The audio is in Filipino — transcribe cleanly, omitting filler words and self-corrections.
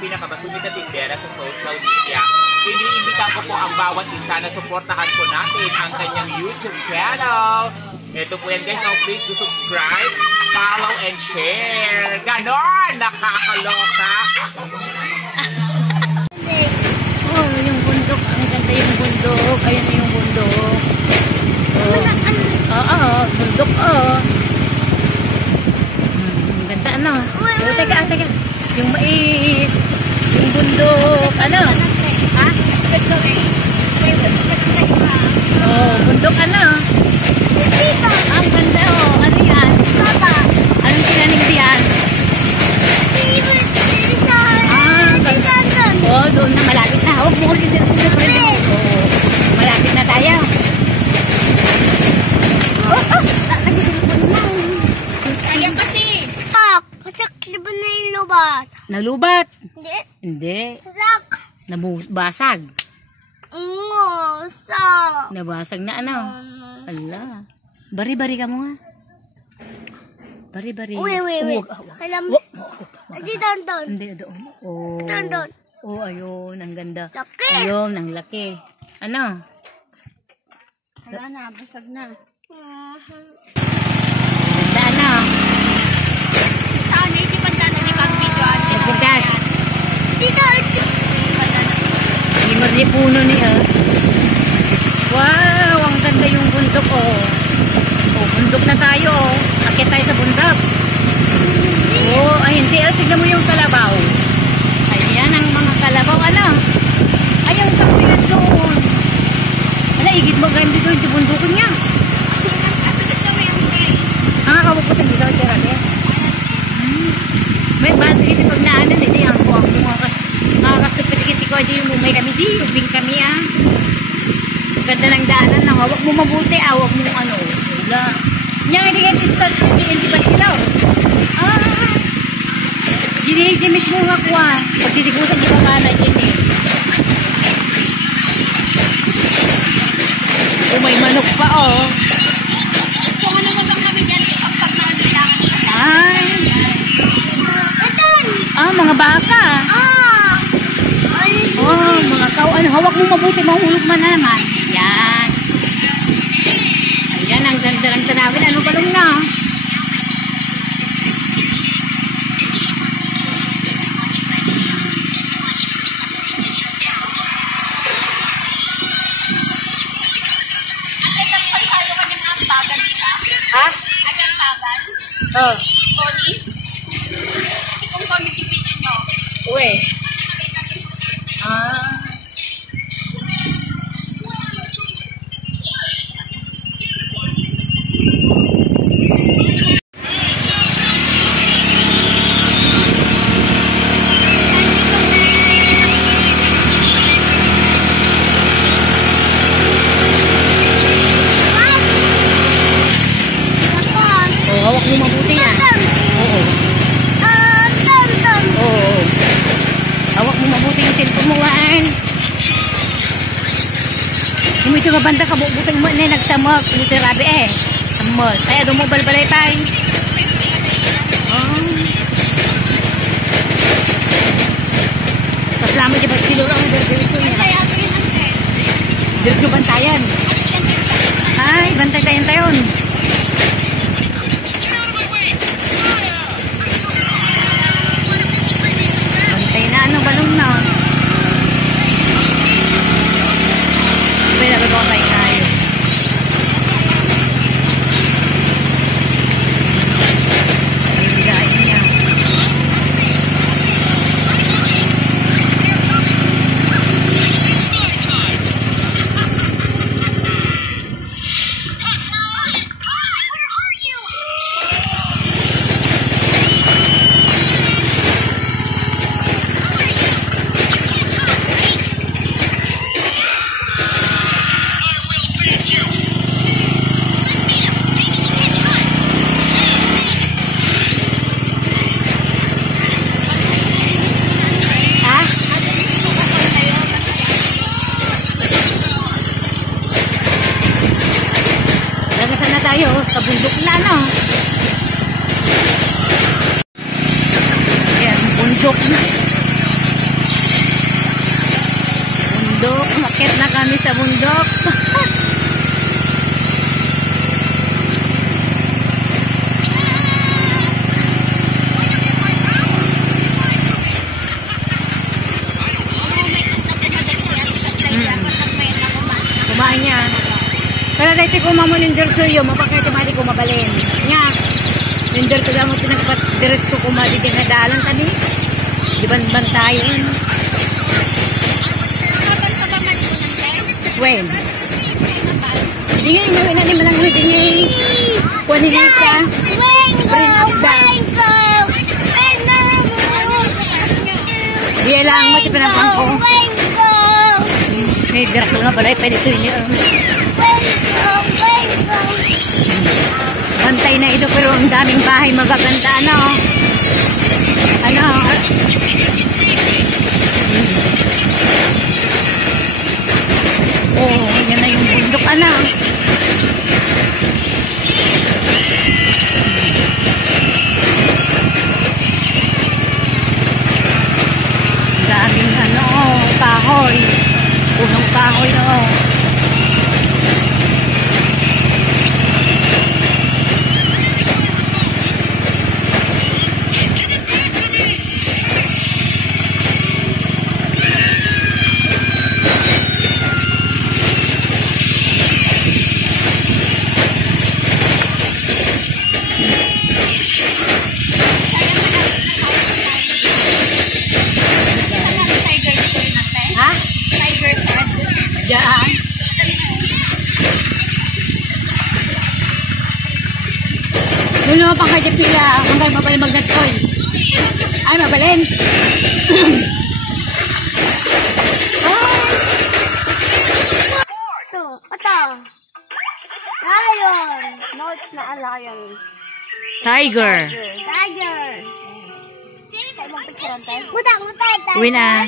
pinakabasungit na tindera sa social media. Iniimbitahan ko po ang bawat isa na suportahan po natin ang kanyang YouTube channel. Ito po yan guys, so please do subscribe, follow, and share. Ganon! Nakakaloka! Oh, yung bundok. Ang ganda yung bundok. Ayun na yung bundok. Bundok ang ganda ano. Teka. Yung mais. Yung bundok. Ano? Ha? Bundok ano? Ang ganda Ano yan? Anong tinanim diyan? Doon na malapit na. Huwag mo ulit sila sa friend mo. Malapit na tayo. Ayan kasi. Masakliban na yung lubat. Nalubat? Hindi. Hindi. Basag. Nabasag. Sak. Nabasag na ano? Ala. Bari-bari ka mo nga. Bari-bari. Wait. Alam mo. Adi doon. Hindi, doon. Oh. Doon. Oh, ayun. Ang ganda. Laki. Ayun, ang laki. Ano? Wala na, basag na. Ganda ano? Saan na yung pantana ni Pag-video? Nagpuntas. Dito. Limod ni puno niya. Wow, ang ganda yung bundok oh. Oh, bundok na tayo oh. Akit tayo sa bundok. Oh, ay hindi. Tignan mo yung kalabaw. Ayan ang mga kalabaw. Ano? Ayun sa pinan doon. Wala, igit mo ganyan dito yung bundokon niya. Ang kabukutan dito. May battery si pag naanan. Hindi ang buwang mga kastupit-ikit ko. Hindi yung mumay kami. Di, ubing kami ah. Ganda ng daanan lang. Huwag mo mabuti ah. Huwag mo ano. Wala. Hindi kayo start. Hindi ba sila oh. Gini mismo nga ko ah. Pagtitigusan di ba kana gini. Oh, may manok pa oh. Kung ano naman kami dyan, pag nagbilangan ka. Mga baka. Mga kawan. Hawak mo mabuti, mahulog man naman. Yan. Ayan, ang ganda ng tanawin. Ano balong na? Ha? Oh. Kung committee nyo. Uwe. Hawak mo mabuti yan. Oo. Hawak mo mabuti yung cellphone mo wan. Hindi mo ito mabanda ka butang mo na nagsamok. Ito rabi eh. Samol. Kaya doon mo balbalay pa eh. Kaslama dyan ba silo lang dito niya. Dito bantayan. Ay, bantay tayo. Ano balong na? Pwede ba tayo? Ayun niya. tayo sa bundok na no. Ayan, bundok na. bundok. Umakyat na kami sa bundok. Kumain niya. Pero dahil ko mamunindir suyo, mapakita mali ko mabalin. Nga, nindir ko lang mo tinagpat diretso ko mali din na dalan tani. Di bantayan. When? Hindi nga inawin na ni Manang Huy, hindi nga kuwanilita. Bring up that. Di lang mo, di pinapang ko. May gerak ko nga pala, pwede ito yun. Bantay na ito, pero ang daming bahay magaganda, ano? Ano? Oh, yan na yung bundok, ano? Daming, ano, kahoy. Punong kahoy, oh. Diyan. Yun naman pang kajip nila. Hanggang mabalin magnatoy. Ay, mabalin. Ito. Lion. No, it's not a lion. Tiger. Tiger. Budak mo tayo. Uwi na.